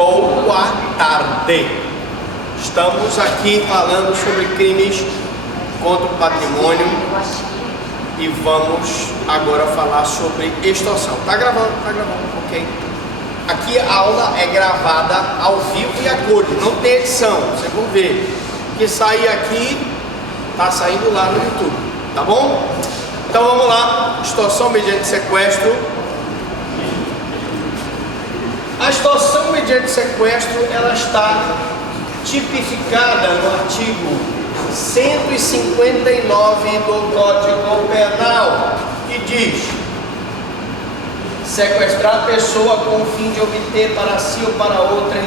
Boa tarde. Estamos aqui falando sobre crimes contra o patrimônio e vamos agora falar sobre extorsão. Tá gravando, ok. Aqui a aula é gravada ao vivo e a cores, não tem edição, vocês vão ver. O que sair aqui, tá saindo lá no YouTube, tá bom? Então vamos lá, extorsão mediante sequestro. A extorsão mediante sequestro, ela está tipificada no artigo 159 do Código Penal, que diz: sequestrar a pessoa com o fim de obter para si ou para outra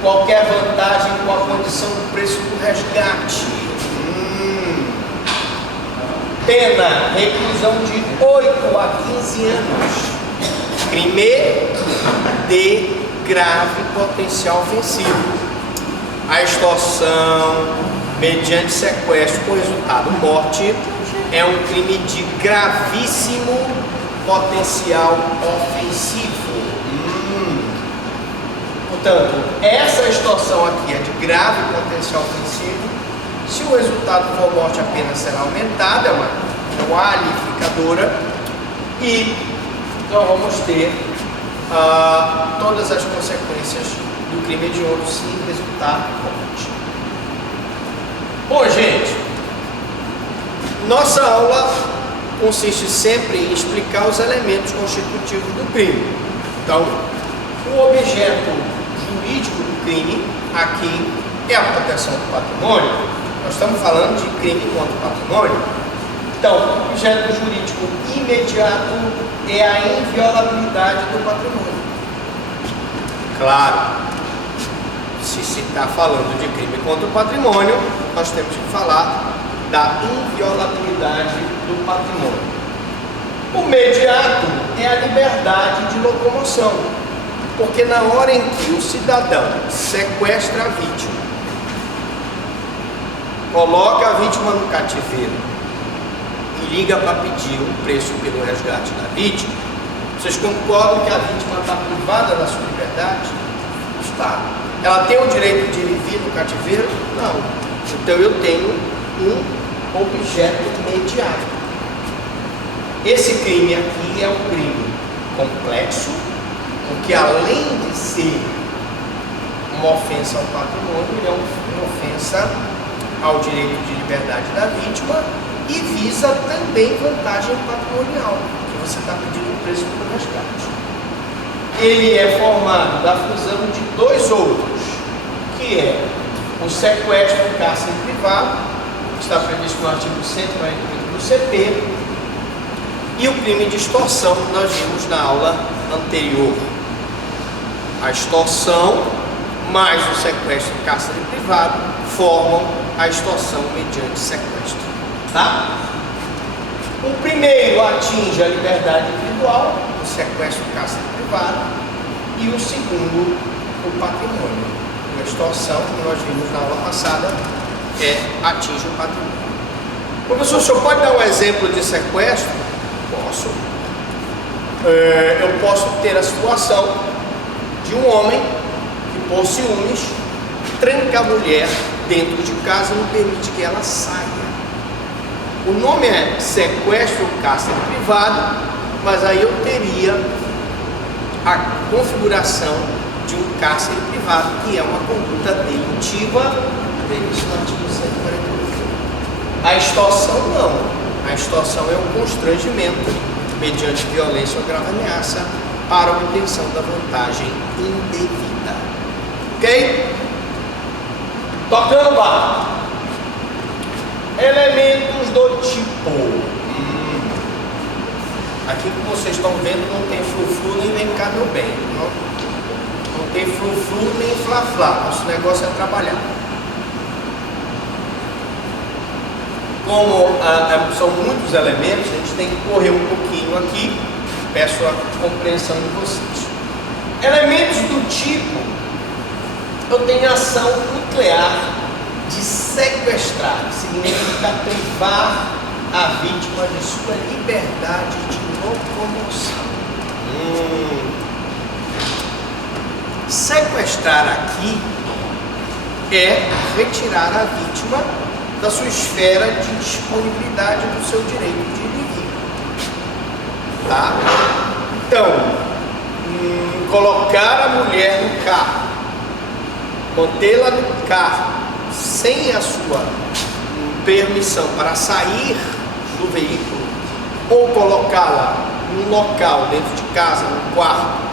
qualquer vantagem com a condição do preço do resgate. Pena, reclusão de 8 a 15 anos. Crime de grave potencial ofensivo. A extorsão mediante sequestro com resultado morte é um crime de gravíssimo potencial ofensivo. Portanto, essa extorsão aqui é de grave potencial ofensivo. Se o resultado for morte, a pena será aumentada, é uma qualificadora, e nós vamos ter todas as consequências do crime hediondo se resultar morte. Bom, gente, nossa aula consiste sempre em explicar os elementos constitutivos do crime. Então, o objeto jurídico do crime aqui é a proteção do patrimônio. Nós estamos falando de crime contra o patrimônio. Então, o objeto jurídico imediato é a inviolabilidade do patrimônio. Claro, se está falando de crime contra o patrimônio, nós temos que falar da inviolabilidade do patrimônio. O imediato é a liberdade de locomoção, porque na hora em que o cidadão sequestra a vítima, coloca a vítima no cativeiro e liga para pedir um preço pelo resgate da vítima, vocês concordam que a vítima está privada da sua liberdade? Está. Ela tem o direito de vir no cativeiro? Não. Então eu tenho um objeto imediato. Esse crime aqui é um crime complexo, porque além de ser uma ofensa ao patrimônio, ele é uma ofensa ao direito de liberdade da vítima e visa também vantagem patrimonial, que você está pedindo um preço pelo resgate. Ele é formado da fusão de dois outros, que é o sequestro em cárcere privado, que está previsto no artigo 198 do CP, e o crime de extorsão, que nós vimos na aula anterior. A extorsão mais o sequestro em cárcere privado formam a extorsão mediante sequestro. Tá? O primeiro atinge a liberdade individual, o sequestro em cárcere privado, e o segundo, o patrimônio. A extorsão, como nós vimos na aula passada, atinge o patrimônio. Professor, o senhor pode dar um exemplo de sequestro? Posso. Eu posso ter a situação de um homem que, por ciúmes, tranca a mulher dentro de casa e não permite que ela saia. O nome é sequestro cárcere privado, mas aí eu teria a configuração de um cárcere privado, que é uma conduta delictiva, previsto no artigo 148. A extorsão não. A extorsão é um constrangimento mediante violência ou grave ameaça para a obtenção da vantagem indevida. Ok? Tocando lá. Elementos do tipo. Aqui, como vocês estão vendo, não tem frufru nem vem cá meu bem. Não tem frufru nem flá-flá. Nosso negócio é trabalhar. Como são muitos elementos, a gente tem que correr um pouquinho aqui. Peço a compreensão de vocês. Elementos do tipo. Eu tenho ação nuclear de sequestrar, que significa privar a vítima de sua liberdade de locomoção. Sequestrar aqui é retirar a vítima da sua esfera de disponibilidade do seu direito de ir e vir. Tá? Então, colocar a mulher no carro, mantê-la no carro sem a sua permissão para sair do veículo, ou colocá-la num local dentro de casa, num quarto,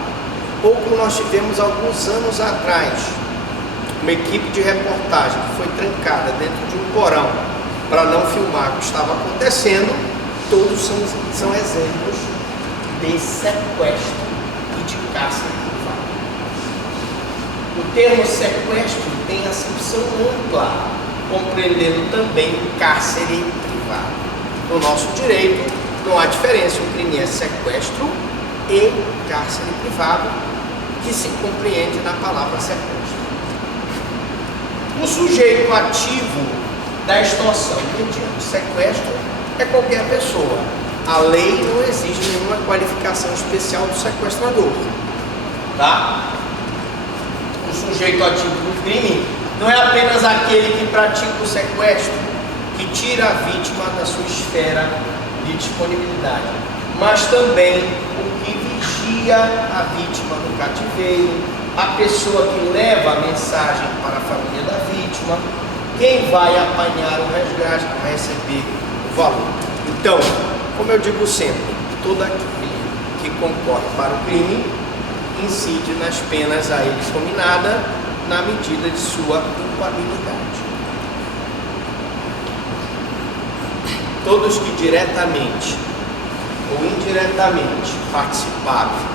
ou como nós tivemos alguns anos atrás, uma equipe de reportagem que foi trancada dentro de um porão para não filmar o que estava acontecendo. Todos são exemplos de sequestro e de cárcere privado. O termo sequestro tem acepção ampla, compreendendo também o cárcere privado. No nosso direito, não há diferença, o crime é sequestro e cárcere privado, que se compreende na palavra sequestro. O sujeito ativo da extorsão mediante sequestro é qualquer pessoa. A lei não exige nenhuma qualificação especial do sequestrador. Tá? O sujeito ativo do crime não é apenas aquele que pratica o sequestro, que tira a vítima da sua esfera de disponibilidade, mas também o que vigia a vítima no cativeiro, a pessoa que leva a mensagem para a família da vítima, quem vai apanhar o resgate para receber o valor. Então, como eu digo sempre, todo aquele que concorre para o crime incide nas penas a ele combinada na medida de sua culpabilidade. Todos que diretamente ou indiretamente participaram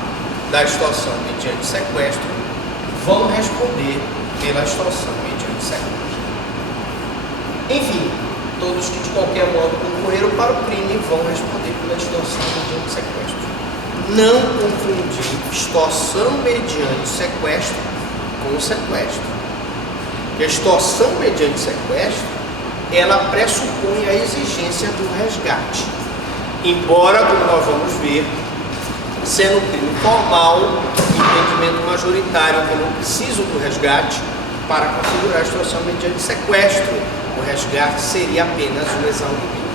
da extorsão mediante sequestro vão responder pela extorsão mediante sequestro. Enfim, todos que de qualquer modo concorreram para o crime vão responder pela extorsão mediante sequestro. Não confundir extorsão mediante sequestro com sequestro. A extorsão mediante sequestro, ela pressupõe a exigência do resgate. Embora, como nós vamos ver, sendo um crime formal, entendimento majoritário que eu não preciso do resgate para configurar a extorsão mediante sequestro, o resgate seria apenas o exaurimento.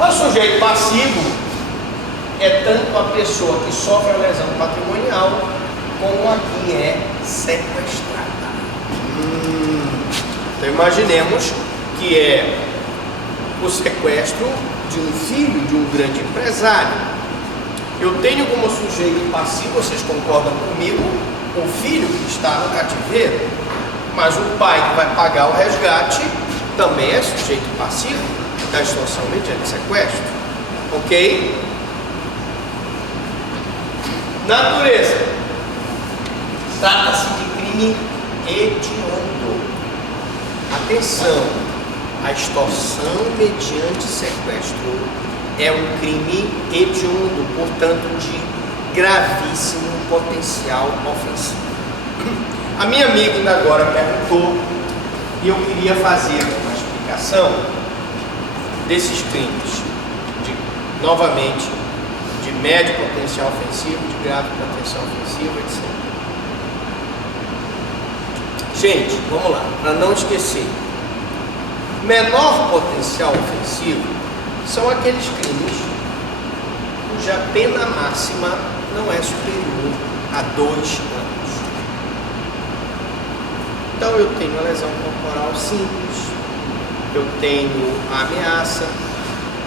O sujeito passivo é tanto a pessoa que sofre a lesão patrimonial como a que é sequestrada. Então imaginemos que é o sequestro de um filho de um grande empresário. Eu tenho como sujeito passivo, vocês concordam comigo, o filho que está no cativeiro, mas o pai que vai pagar o resgate também é sujeito passivo da extorsão mediante sequestro. Ok? Natureza. Trata-se de crime hediondo. Atenção, a extorsão mediante sequestro é um crime hediondo, portanto de gravíssimo potencial ofensivo. A minha amiga ainda agora perguntou e eu queria fazer uma explicação desses crimes, novamente, de médio potencial ofensivo, de grave potencial ofensivo, etc. Gente, vamos lá, para não esquecer. Menor potencial ofensivo são aqueles crimes cuja pena máxima não é superior a 2 anos. Então eu tenho a lesão corporal simples, eu tenho a ameaça,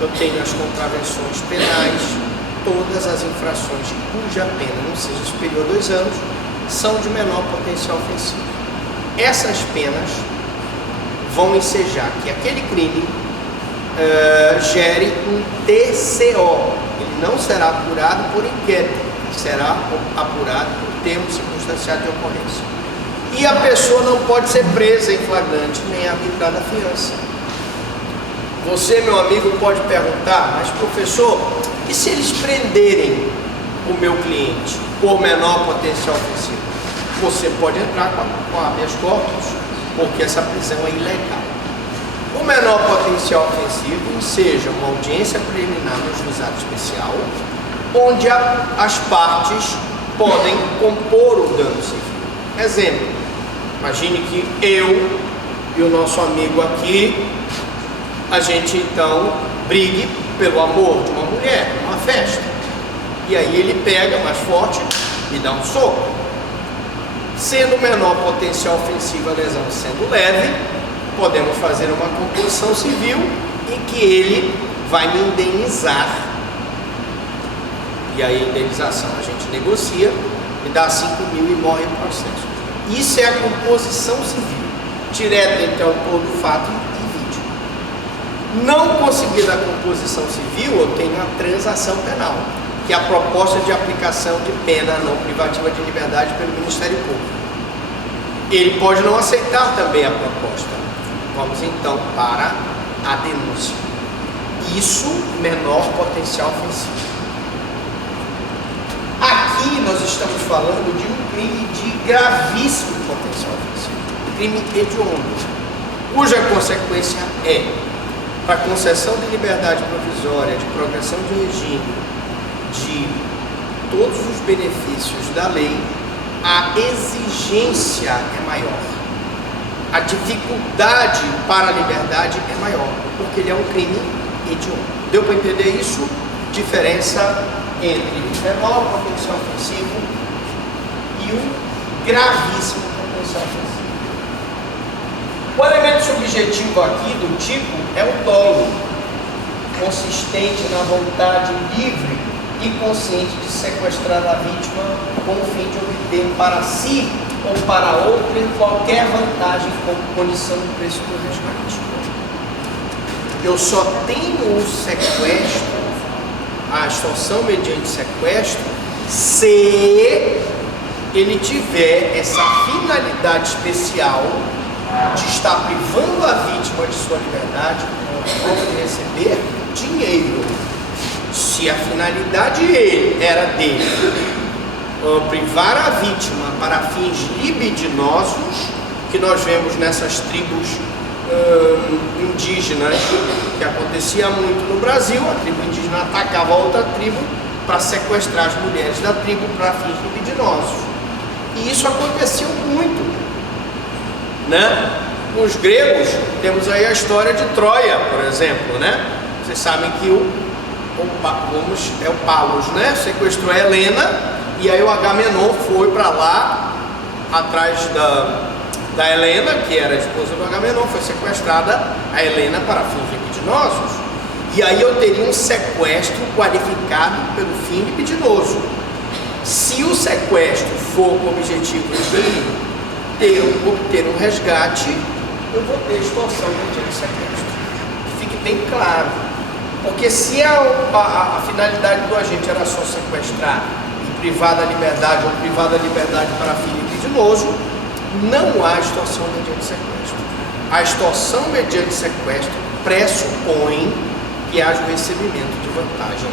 eu tenho as contravenções penais, todas as infrações cuja pena não seja superior a 2 anos são de menor potencial ofensivo. Essas penas vão ensejar que aquele crime gere um TCO. Ele não será apurado por inquérito, será apurado por termo circunstanciado de ocorrência. E a pessoa não pode ser presa em flagrante nem arbitrada a fiança. Você, meu amigo, pode perguntar, mas professor, e se eles prenderem o meu cliente por menor potencial ofensivo? Você pode entrar com habeas corpus, porque essa prisão é ilegal. O menor potencial ofensivo seja uma audiência preliminar no juizado especial, onde as partes podem compor o dano civil. exemplo. Imagine que eu e o nosso amigo aqui, a gente então brigue pelo amor de uma mulher, numa festa. E aí ele pega mais forte e dá um soco. Sendo menor potencial ofensivo, a lesão sendo leve, podemos fazer uma composição civil em que ele vai me indenizar. E aí a indenização a gente negocia e dá 5 mil e morre o processo. Isso é a composição civil, direta entre autor do fato e vítima. Não conseguida a composição civil, eu tenho a transação penal, que é a proposta de aplicação de pena não privativa de liberdade pelo Ministério Público. Ele pode não aceitar também a proposta. Vamos então para a denúncia. Isso, menor potencial ofensivo. Aqui nós estamos falando de um crime de gravíssimo potencial ofensivo, crime hediondo, cuja consequência é, para concessão de liberdade provisória, de progressão de regime, de todos os benefícios da lei, a exigência é maior, a dificuldade para a liberdade é maior, porque ele é um crime hediondo. Deu para entender isso? Diferença entre o menor potencial ofensivo e o gravíssimo potencial ofensivo. O elemento subjetivo aqui do tipo é o dolo, consistente na vontade livre e consciente de sequestrar a vítima com o fim de obter para si ou para outrem qualquer vantagem como condição do preço do resgate. Eu só tenho o sequestro, a extorsão mediante sequestro, se ele tiver essa finalidade especial de estar privando a vítima de sua liberdade ou de receber dinheiro. Se a finalidade era dele privar a vítima para fins libidinosos, que nós vemos nessas tribos indígenas, que acontecia muito no Brasil, a tribo indígena atacava a outra tribo para sequestrar as mulheres da tribo para fins libidinosos. E isso aconteceu muito, né? Com os gregos, temos aí a história de Troia, por exemplo, né? Vocês sabem que é o Palos, né? Sequestrou a Helena, e aí o Agamenon foi para lá, atrás da Helena, que era a esposa do Agamenon, foi sequestrada a Helena para fins libidinosos. E aí eu teria um sequestro qualificado pelo fim libidinoso. Se o sequestro for com o objetivo de obter um resgate, eu vou ter extorsão mediante sequestro. Fique bem claro. Porque se a finalidade do agente era só sequestrar e privar da liberdade ou privar da liberdade para fim libidinoso, não há extorsão mediante sequestro. A extorsão mediante sequestro pressupõe que haja o recebimento de vantagem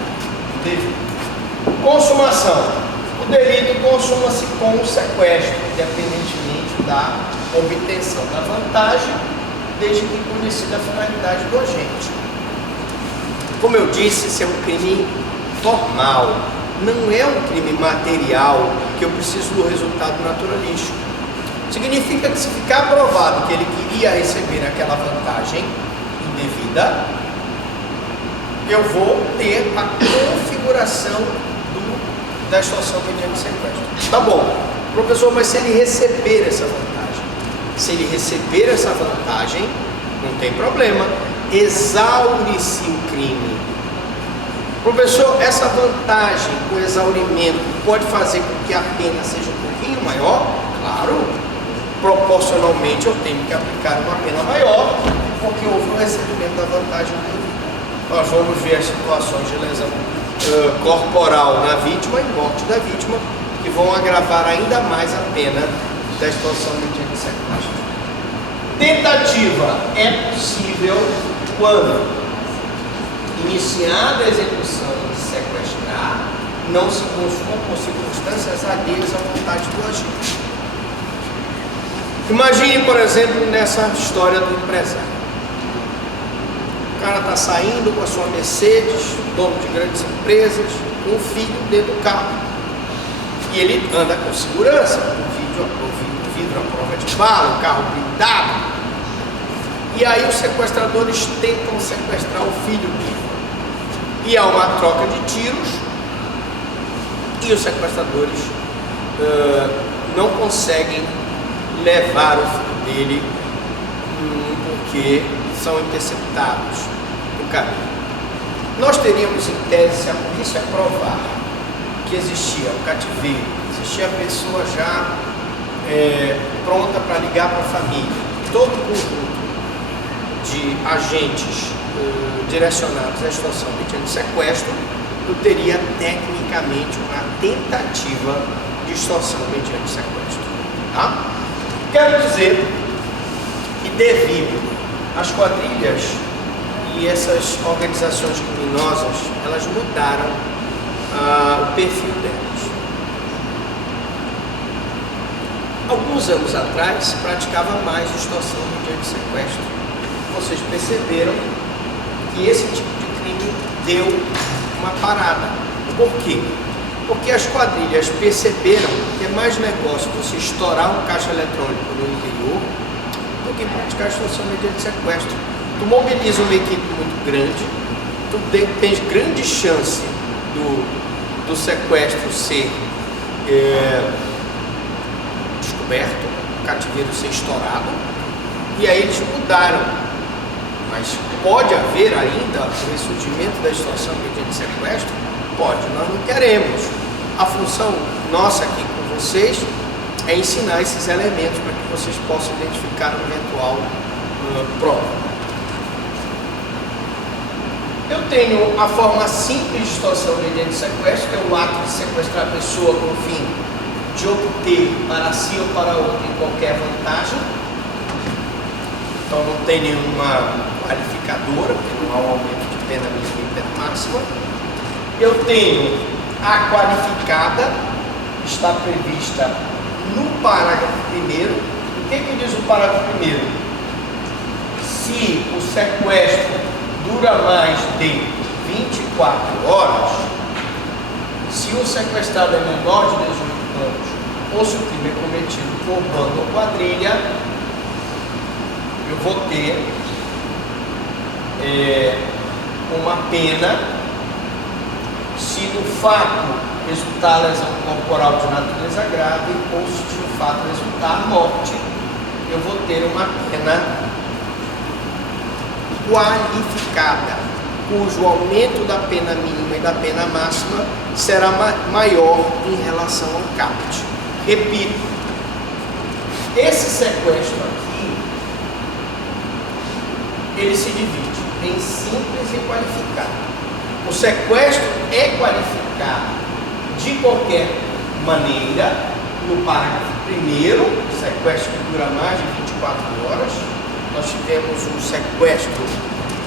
devido. Consumação. O delito consuma-se com o sequestro, independentemente da obtenção da vantagem, desde que conhecida a finalidade do agente. Como eu disse, isso é um crime formal, não é um crime material que eu preciso do resultado naturalístico. Significa que se ficar provado que ele queria receber aquela vantagem indevida, eu vou ter a configuração da extorsão mediante sequestro. Tá bom, professor, mas se ele receber essa vantagem? Se ele receber essa vantagem, não tem problema, exaure-se o crime. Professor, essa vantagem com exaurimento pode fazer com que a pena seja um pouquinho maior? Claro, proporcionalmente eu tenho que aplicar uma pena maior, porque houve o recebimento da vantagem devida. Nós vamos ver as situações de lesão corporal na vítima e morte da vítima, que vão agravar ainda mais a pena da extorsão mediante sequestro. Tentativa é possível quando, iniciada a execução de sequestrar, não se consuma por circunstâncias alheias à vontade do agente. Imagine, por exemplo, nessa história do empresário. O cara está saindo com a sua Mercedes, dono de grandes empresas, com o filho dentro do carro. E ele anda com segurança, o vídeo vidro à prova de bala, um carro blindado. E aí os sequestradores tentam sequestrar o filho dele. E há uma troca de tiros e os sequestradores não conseguem levar o filho dele porque são interceptados no caminho. Nós teríamos em tese, se a polícia provar que existia o cativeiro, existia a pessoa já pronta para ligar para a família, todo o conjunto de agentes direcionados à extorsão mediante sequestro, eu teria tecnicamente uma tentativa de extorsão mediante sequestro. Tá? Quero dizer que devido às quadrilhas e essas organizações criminosas, elas mudaram o perfil delas. Alguns anos atrás se praticava mais extorsão mediante sequestro. Vocês perceberam que esse tipo de crime deu uma parada. Por quê? Porque as quadrilhas perceberam que é mais negócio você estourar um caixa eletrônico no interior do que praticar extorsão mediante sequestro. Tu mobiliza uma equipe muito grande, tu tens grande chance do sequestro ser descoberto, o cativeiro ser estourado, e aí eles mudaram. Mas pode haver ainda o ressurgimento da extorsão mediante sequestro? Pode, nós não queremos. A função nossa aqui com vocês é ensinar esses elementos para que vocês possam identificar uma eventual prova. Eu tenho a forma simples de extorsão mediante sequestro, que é o ato de sequestrar a pessoa com o fim de obter para si ou para outra qualquer vantagem. Então não tem nenhuma qualificadora, porque não há um aumento de pena mínima e pena máxima. Eu tenho a qualificada, está prevista no parágrafo 1º. O que diz o parágrafo 1º? Se o sequestro dura mais de 24 horas, se o sequestrado é menor de 18 anos, ou se o crime é cometido por bando ou quadrilha, eu vou ter uma pena se no fato resultar a lesão corporal de natureza grave ou se no fato resultar a morte, eu vou ter uma pena qualificada, cujo aumento da pena mínima e da pena máxima será maior em relação ao caput. Repito, esse sequestro aqui, ele se divide em simples e qualificado. O sequestro é qualificado de qualquer maneira no parágrafo 1º, sequestro que dura mais de 24 horas. Nós tivemos um sequestro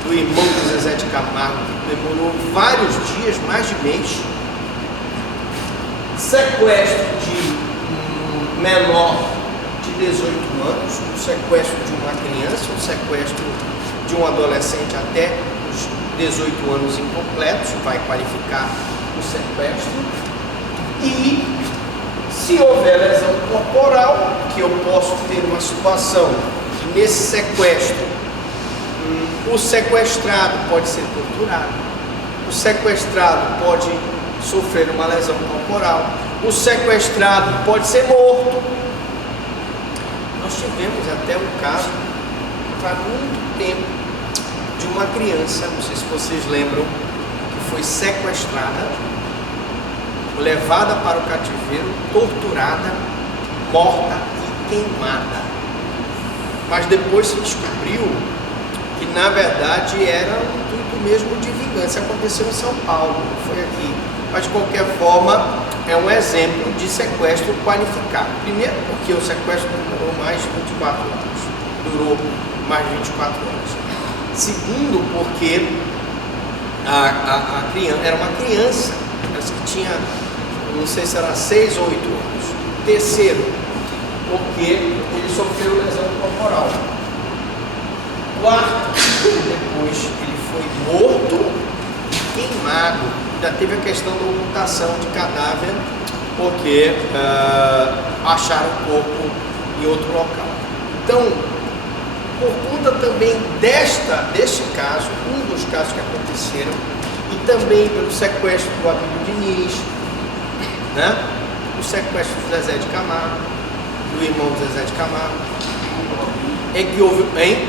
do irmão do Zezé de Camargo, que demorou vários dias, mais de mês. Sequestro de um menor de 18 anos, um sequestro de uma criança, um sequestro de um adolescente até os 18 anos incompletos, vai qualificar o sequestro. E se houver lesão corporal, que eu posso ter uma situação que nesse sequestro o sequestrado pode ser torturado, o sequestrado pode sofrer uma lesão corporal, o sequestrado pode ser morto. Nós tivemos até um caso, faz muito tempo, de uma criança, não sei se vocês lembram, que foi sequestrada, levada para o cativeiro, torturada, morta e queimada. Mas depois se descobriu que na verdade era um intuito mesmo de vingança. Aconteceu em São Paulo, não foi aqui. Mas de qualquer forma é um exemplo de sequestro qualificado. Primeiro porque o sequestro durou mais de 24 anos. Durou mais de 24 anos. Segundo porque a criança era uma criança, parece que tinha, não sei se era 6 ou 8 anos. Terceiro, porque ele sofreu lesão corporal. Quarto, depois ele foi morto e queimado. Ainda teve a questão da ocultação de cadáver, porque acharam o corpo em outro local. Então, por conta também deste caso, um dos casos que aconteceram, e também pelo sequestro do Abílio Diniz, né? O sequestro do Zezé de Camargo, do irmão do Zezé de Camargo, é que houve, hein?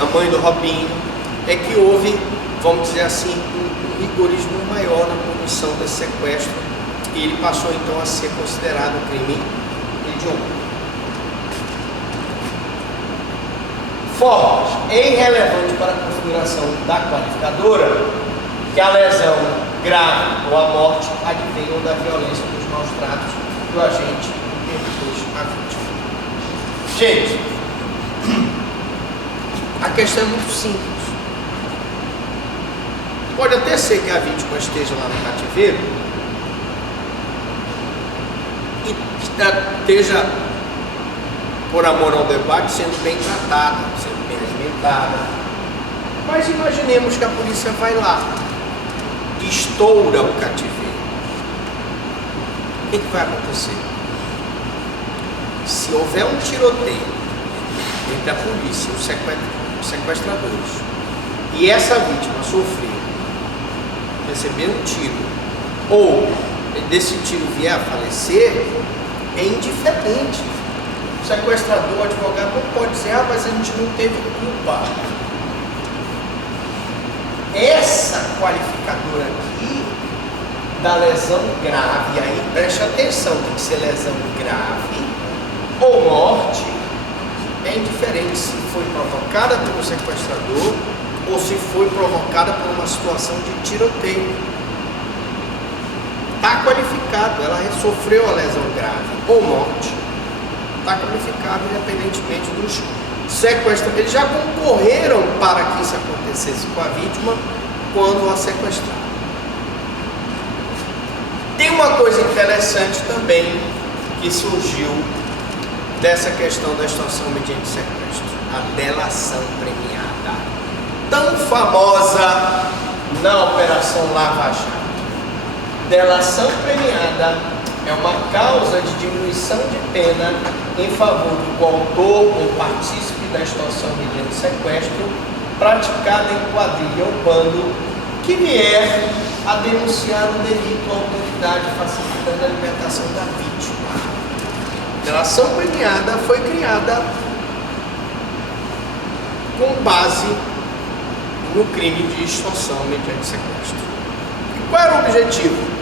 A mãe do Robinho, é que houve, vamos dizer assim, um rigorismo maior na punição desse sequestro, e ele passou então a ser considerado um crime hediondo. Formas, é irrelevante para a configuração da qualificadora que a lesão grave ou a morte advenham da violência dos maus tratos que o agente interpôs à vítima. Gente, a questão é muito simples. Pode até ser que a vítima esteja lá no cativeiro e esteja, por amor ao debate, sendo bem tratada, sendo bem alimentada. Mas imaginemos que a polícia vai lá, estoura o cativeiro. O que vai acontecer? Se houver um tiroteio entre a polícia e os sequestradores, e essa vítima receber um tiro, ou desse tiro vier a falecer, é indiferente. O sequestrador, o advogado não pode dizer, mas a gente não teve culpa. Essa qualificadora aqui da lesão grave, aí preste atenção, tem que ser lesão grave ou morte, é indiferente se foi provocada pelo sequestrador ou se foi provocada por uma situação de tiroteio. Está qualificado, ela sofreu a lesão grave ou morte. Está qualificado independentemente dos sequestradores. Eles já concorreram para que isso acontecesse com a vítima quando a sequestraram. Tem uma coisa interessante também que surgiu dessa questão da extorsão mediante sequestro: a delação premiada, tão famosa na Operação Lava Jato. Delação premiada é uma causa de diminuição de pena em favor do coautor ou partícipe da extorsão mediante sequestro praticada em quadrilha ou bando que vier a denunciar um delito à autoridade facilitando a libertação da vítima. A delação premiada foi criada com base no crime de extorsão mediante sequestro. E qual era o objetivo?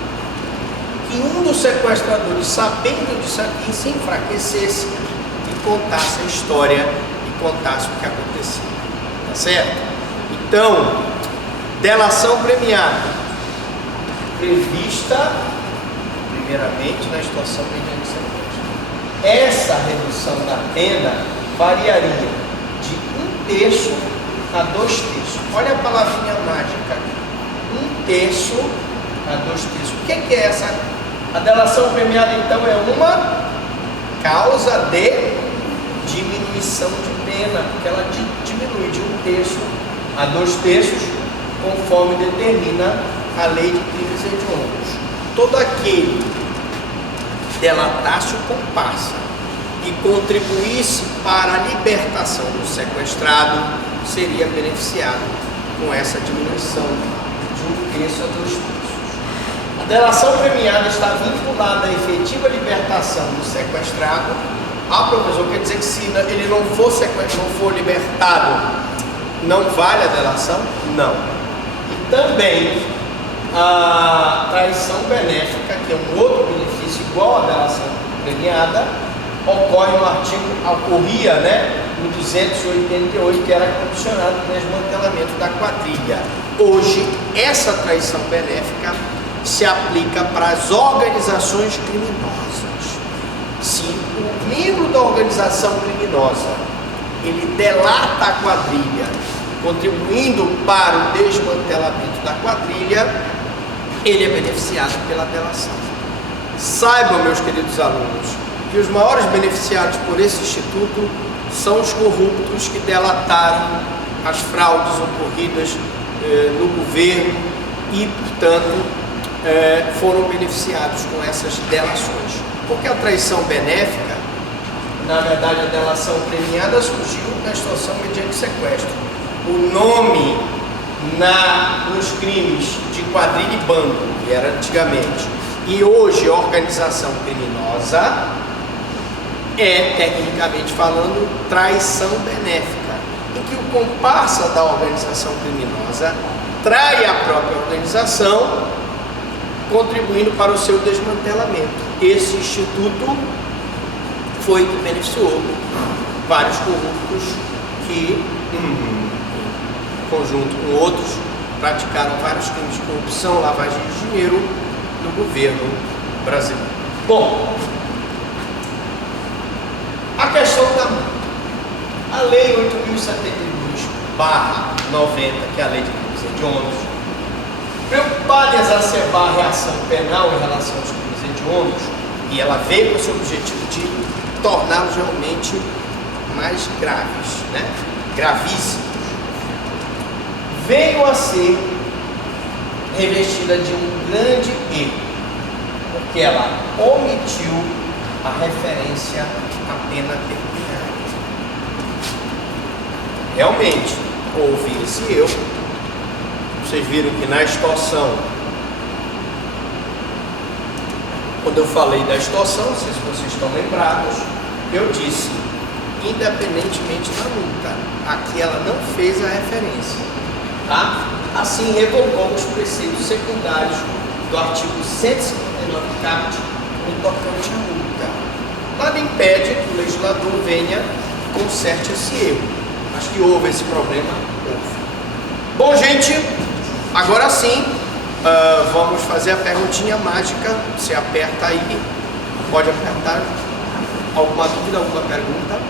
Que um dos sequestradores, sabendo disso aqui, se enfraquecesse e contasse a história e contasse o que aconteceu. Tá certo? Então, delação premiada, prevista primeiramente na extorsão mediante sequestro. Essa redução da pena variaria de 1/3 a 2/3. Olha a palavrinha mágica aqui. 1/3 a 2/3. O que é essa? A delação premiada, então, é uma causa de diminuição de pena, porque ela diminui de 1/3 a 2/3, conforme determina a lei de crimes hediondos. Todo aquele que delatasse o comparsa e contribuísse para a libertação do sequestrado seria beneficiado com essa diminuição de 1/3 a 2/3. A delação premiada está vinculada à efetiva libertação do sequestrado. Ah, professor, quer dizer que se ele não for sequestrado, não for libertado, não vale a delação? Não. E também a traição benéfica, que é um outro benefício igual à delação premiada, ocorria, no 288, que era condicionado no desmantelamento da quadrilha. Hoje, essa traição benéfica se aplica para as organizações criminosas. Se o membro da organização criminosa ele delata a quadrilha, contribuindo para o desmantelamento da quadrilha, ele é beneficiado pela delação. Saibam, meus queridos alunos, que os maiores beneficiados por esse instituto são os corruptos que delataram as fraudes ocorridas no governo e, portanto, foram beneficiados com essas delações. Porque a traição benéfica Na verdade, a delação premiada surgiu na extorsão mediante sequestro. O nome nos crimes de quadrilha e bando, que era antigamente, e hoje organização criminosa, é, tecnicamente falando, traição benéfica, em que o comparsa da organização criminosa trai a própria organização, contribuindo para o seu desmantelamento. Esse instituto foi que beneficiou vários corruptos que, em conjunto com outros, praticaram vários crimes de corrupção, lavagem de dinheiro no governo brasileiro. Bom, a questão da multa. A Lei 8.072/90, que é a Lei de crimes hediondos, preocupada em exacerbar a reação penal em relação aos crimes hediondos, e ela veio com esse objetivo de torná-los realmente mais graves, né? Gravíssimos, veio a ser revestida de um grande erro, porque ela omitiu a referência à pena pecuniária. Realmente houve esse erro. Vocês viram que na extorsão, quando eu falei da extorsão, não sei se vocês estão lembrados, eu disse, independentemente da multa, aqui ela não fez a referência, tá? Assim revogou os preceitos secundários do artigo 159 caput no tocante à multa. Nada impede que o legislador venha e conserte esse erro. Acho que houve esse problema, houve. Bom, gente, agora sim, vamos fazer a perguntinha mágica. Você aperta aí, pode apertar. Alguma dúvida, alguma pergunta?